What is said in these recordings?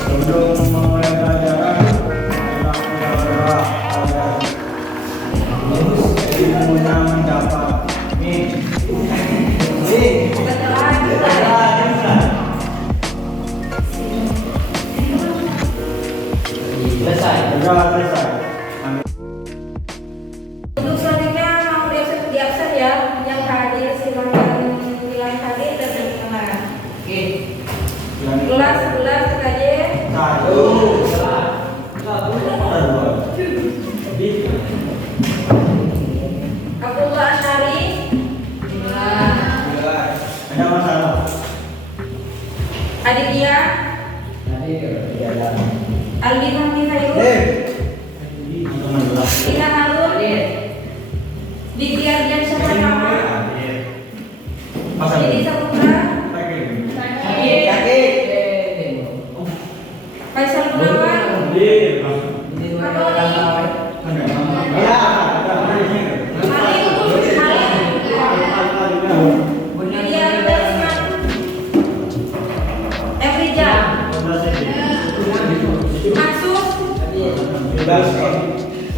Sebelum memulai pelajaran, ilmunya mendapat selesai. Untuk selanjutnya mau di absen ya, yang hadir silakan nilai hadir dan yang tengah. Kelas 11 TKJ 1. Abdullah Asyari. Ada masalah? Aditya Albi Hamdi Khairul. Ina Harun. Diki Ardian Syahratama. Didi Saputra. Faisal Gunawan.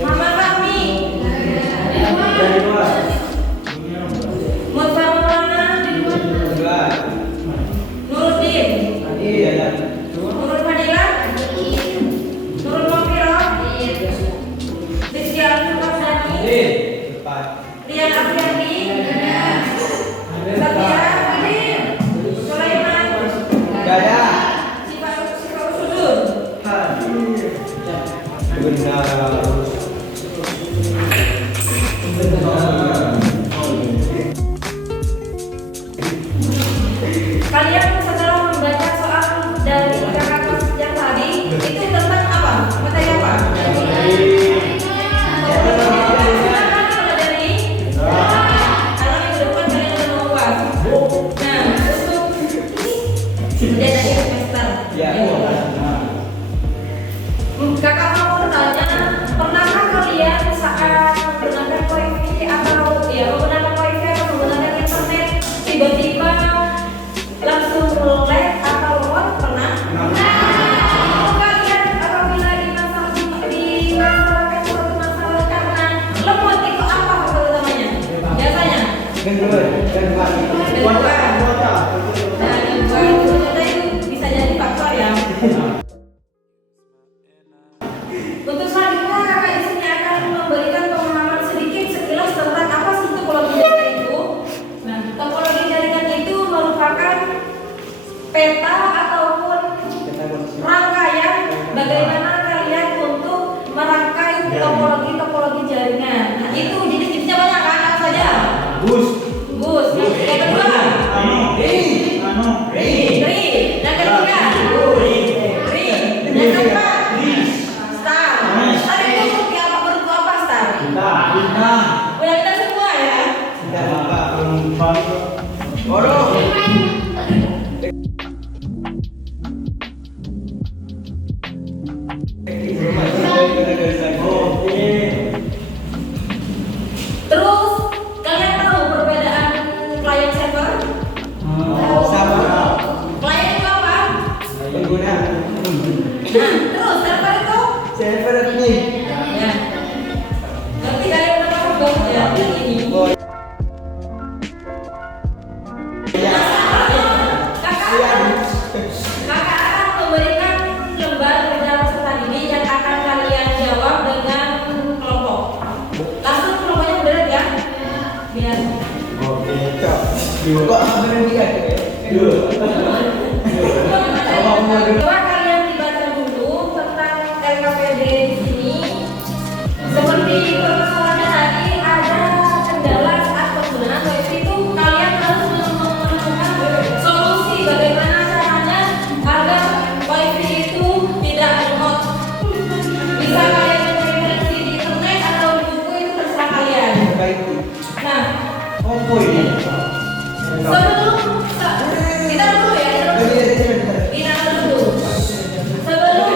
Mama Fahmi, Mutfar Maulana, Nuruddin, Nurul Fadilah, Nurul Mafiroh, Rizky Abdul Qassani, Rian Afriyadi, Satya, Sulaiman, Sifat Sudur. Kalian setelah membaca soal dari kakak yang tadi itu tentang apa? Materi apa? Kalau minggu depan kalian udah mau UAS. Nah, untuk dari semester. Kakak mau tanya, pernahkah kalian saat menggunakan wifi atau menggunakan wifi atau menggunakan internet tiba-tiba langsung lag atau lemot? Pernah? Kalian apabila dimasalahkan suatu masalah karena lemot itu apa faktor utamanya? Biasanya? Itu bisa jadi faktor ya. Untuk selanjutnya kakak di sini akan memberikan pemahaman sedikit sekilas tentang apa sih topologi jaringan itu. Nah, topologi jaringan itu merupakan peta ataupun rangkaian bagaimana kalian untuk merangkai topologi jaringan. Nah, itu jenisnya banyak kan? Apa saja? Bus. Yang kedua, Ring. Yang ketiga, Ring. Yang keempat, Star. Star itu seperti apa? Bentuk apa Star? Udah kita semua ya? Terus kalian tahu perbedaan client server? Client itu apa? Nah, terus server itu? Ya. Nanti kalian udah paham dong ya yang ini. Kakak akan memberikan lembar kerja peserta didik yang akan kalian jawab dengan kelompok. Langsung kelompoknya beneran ya? Biar. Coba kalian dibaca dulu tentang LKPD di sini. Seperti permasalahannya tadi ada kendala saat penggunaan wifi itu, kalian harus menemukan solusi bagaimana caranya agar wifi itu tidak lemot. Bisa kalian mencari di internet atau di buku, itu terserah kalian. Nah, sebelum kita dulu ya, sebelum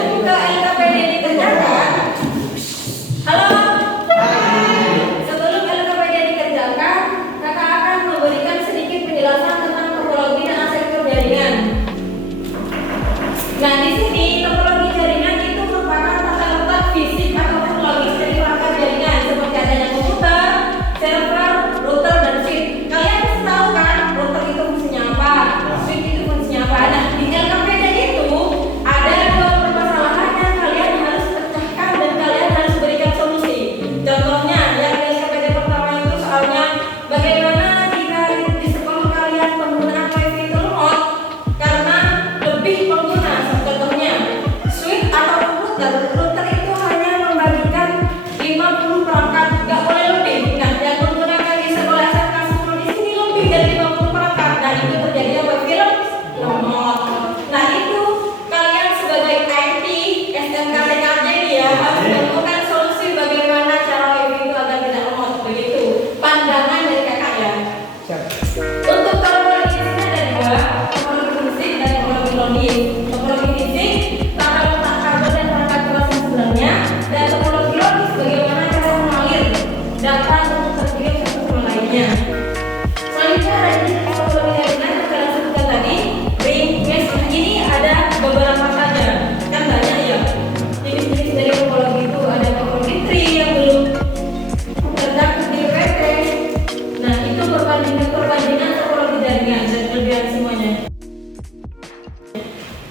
perbandingan topologi jaringan dan kelebihan semuanya.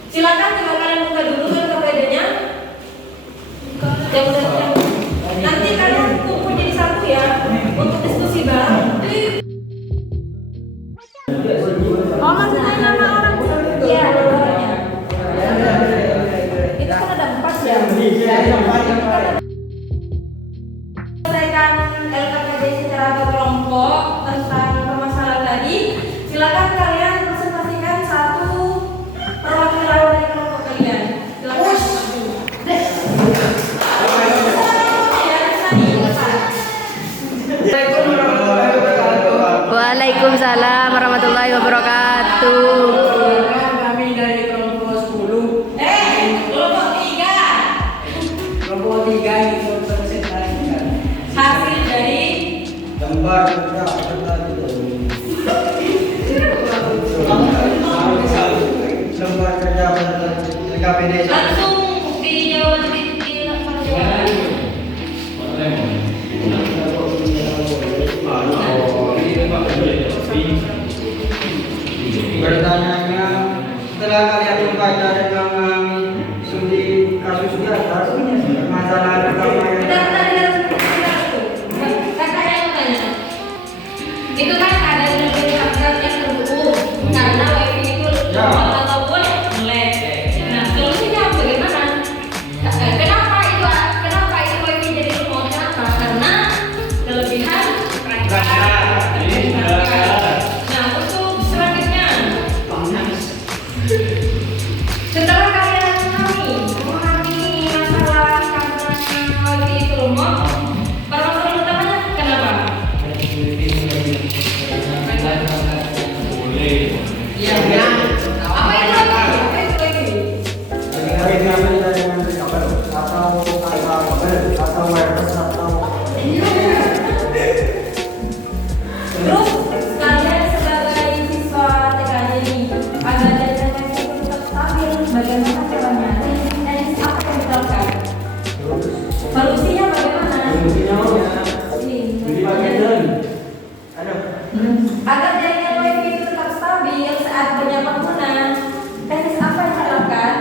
Silakan coba kalian buka dulu LKPD-nya. Nanti kalian kumpul jadi satu ya untuk diskusi bareng. Oh, maksudnya nama orang? Iya, ada orangnya. Itu kan ada 4 ya. Selesaikan LKPD secara berkelompok tentang permasalahan tadi. Silakan kalian presentasikan satu perwakilan dari kelompok kalian. Silakan maju. Waalaikumsalam warahmatullahi wabarakatuh. Kami dari kelompok 10. Kelompok 3. Kelompok 3 itu presentasikan Hasil dari gambar kerja lembar kerja LKPD. langsung dijawab di jawaban. Pertanyaannya, setelah kalian membaca dan memahami studi kasus di atas, masalah pertama yang Bentar, kakak yang tanya. Itu kan ada sertifikat yang terhubung karena wifi itu lemot ataupun lag. Nah, solusinya bagaimana? Kenapa itu wifi jadi lemot? Kenapa? Karena kelebihan perangkat. Nah, untuk selanjutnya, setelah kalian memahami masalah karena wifi itu lemot, permasalahan utamanya kenapa? Iya. Apa itu wifi? Apa itu wifi? dari kami dari menteri kabel atau kabel atau wireless atau Terus kalian sebagai siswa TKJ ini agar jaringan wifi itu tetap stabil, bagaimana caranya? Teknis apa yang diterapkan? Solusinya bagaimana? Agar jaringan wifi itu tetap stabil saat banyak pengguna, teknis apa yang diterapkan?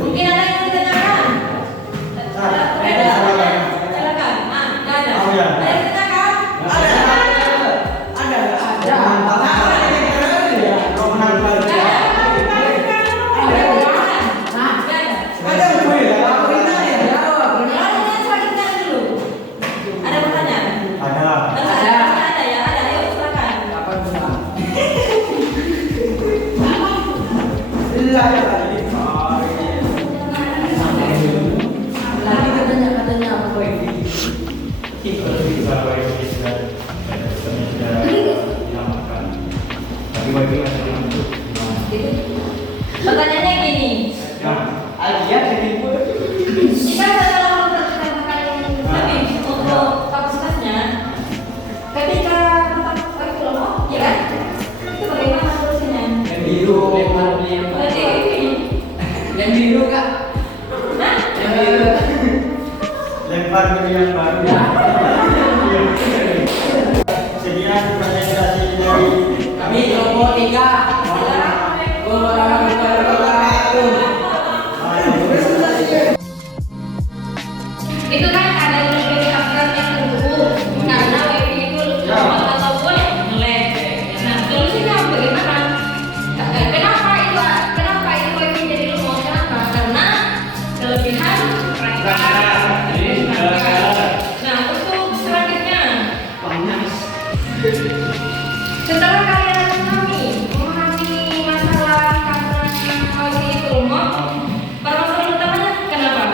Mungkin ada yang ditanyakan? Silakan. Nggak ada. Oh, ya. Ada yang ditanyakan? Pertanyaannya gini, jika setelah mempertimbangkan tadi untuk kapasitasnya, ketika tetap wifi lemot, ya kan? Itu bagaimana solusinya? Berarti wifi. yang biru kak, Nah, yang biru. lempar ke yang baru. Sekian presentasi dari Kami kelompok 3. Warahmatullahi wabarakatuh. itu kan ada sertifikat yang terhubung karena wifi itu lemot ataupun lag. Nah, solusinya bagaimana? Kenapa itu wifi jadi lemot? Kenapa? Karena kelebihan perangkat. Nah, untuk selanjutnya, setelah kalian memahami masalah karena wifi itu lemot, permasalahan utamanya kenapa?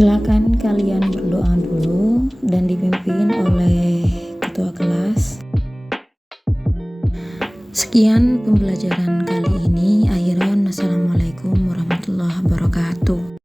Silakan kalian berdoa dulu dan dipimpin oleh ketua kelas. Sekian pembelajaran kali ini.